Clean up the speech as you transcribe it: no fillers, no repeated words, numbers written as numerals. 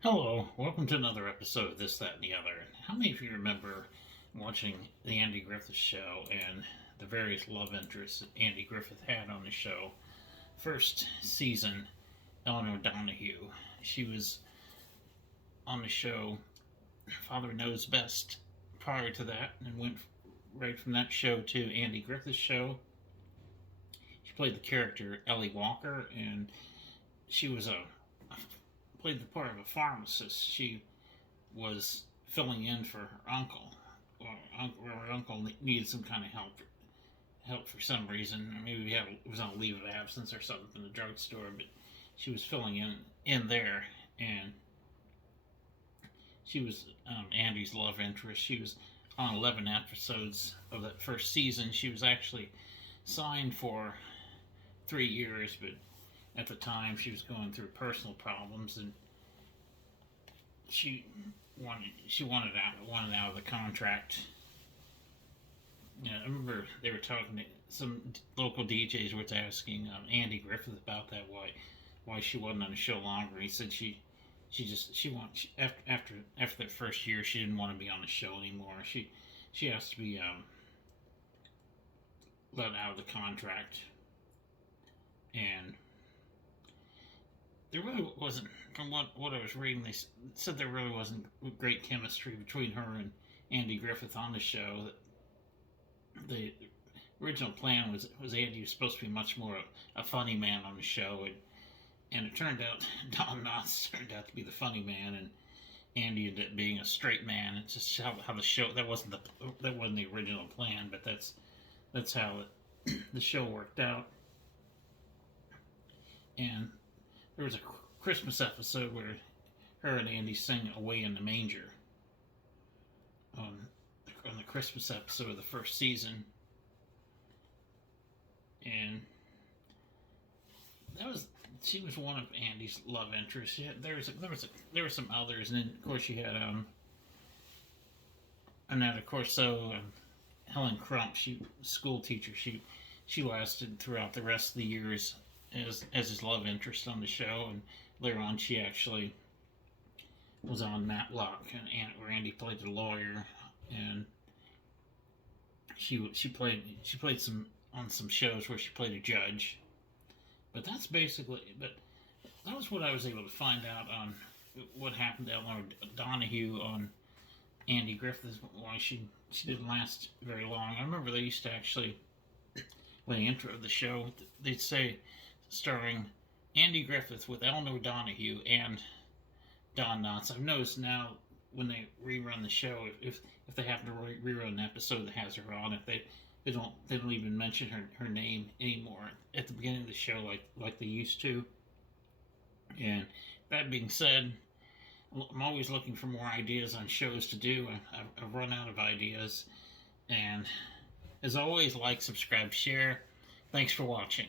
Hello, welcome to another episode of This, That, and the Other. How many of you remember watching the Andy Griffith Show and the various love interests that Andy Griffith had on the show? First season, Eleanor Donahue. She was on the show Father Knows Best prior to that and went right from that show to Andy Griffith's show. She played the character Ellie Walker, and she was played the part of a pharmacist. She was filling in for her uncle, or her uncle needed some kind of help for some reason. Maybe he was on a leave of absence or something from the drugstore, but she was filling in there, and she was Andy's love interest. She was on 11 episodes of that first season. She was actually signed for 3 years, but at the time she was going through personal problems, and she wanted out of the contract. I remember they were talking to some local DJs were asking Andy Griffith about that, why she wasn't on the show longer. He said after that first year she didn't want to be on the show anymore. She has to be let out of the contract, and there really wasn't, from what I was reading, they said there really wasn't great chemistry between her and Andy Griffith on the show. That the original plan was Andy was supposed to be much more a funny man on the show, and it turned out Don Knotts turned out to be the funny man, and Andy ended up being a straight man. It's just how the show that wasn't the original plan, but that's how the show worked out. And there was a Christmas episode where her and Andy sing "Away in the Manger" on the Christmas episode of the first season, and she was one of Andy's love interests. There were some others, and then of course you had Annette Corso, Helen Crump. She school teacher. She lasted throughout the rest of the years as his love interest on the show, and later on she actually was on Matlock, where Andy played the lawyer, and she played on some shows where she played a judge. But that was what I was able to find out on what happened to Eleanor Donahue on Andy Griffith, why she didn't last very long. I remember they used to actually, when the intro of the show, they'd say starring Andy Griffith with Eleanor Donahue and Don Knotts. I've noticed now when they rerun the show, if they happen to rerun an episode that has her on, if they don't even mention her name anymore at the beginning of the show like they used to. And that being said, I'm always looking for more ideas on shows to do. I've run out of ideas, and as always, like, subscribe, share. Thanks for watching.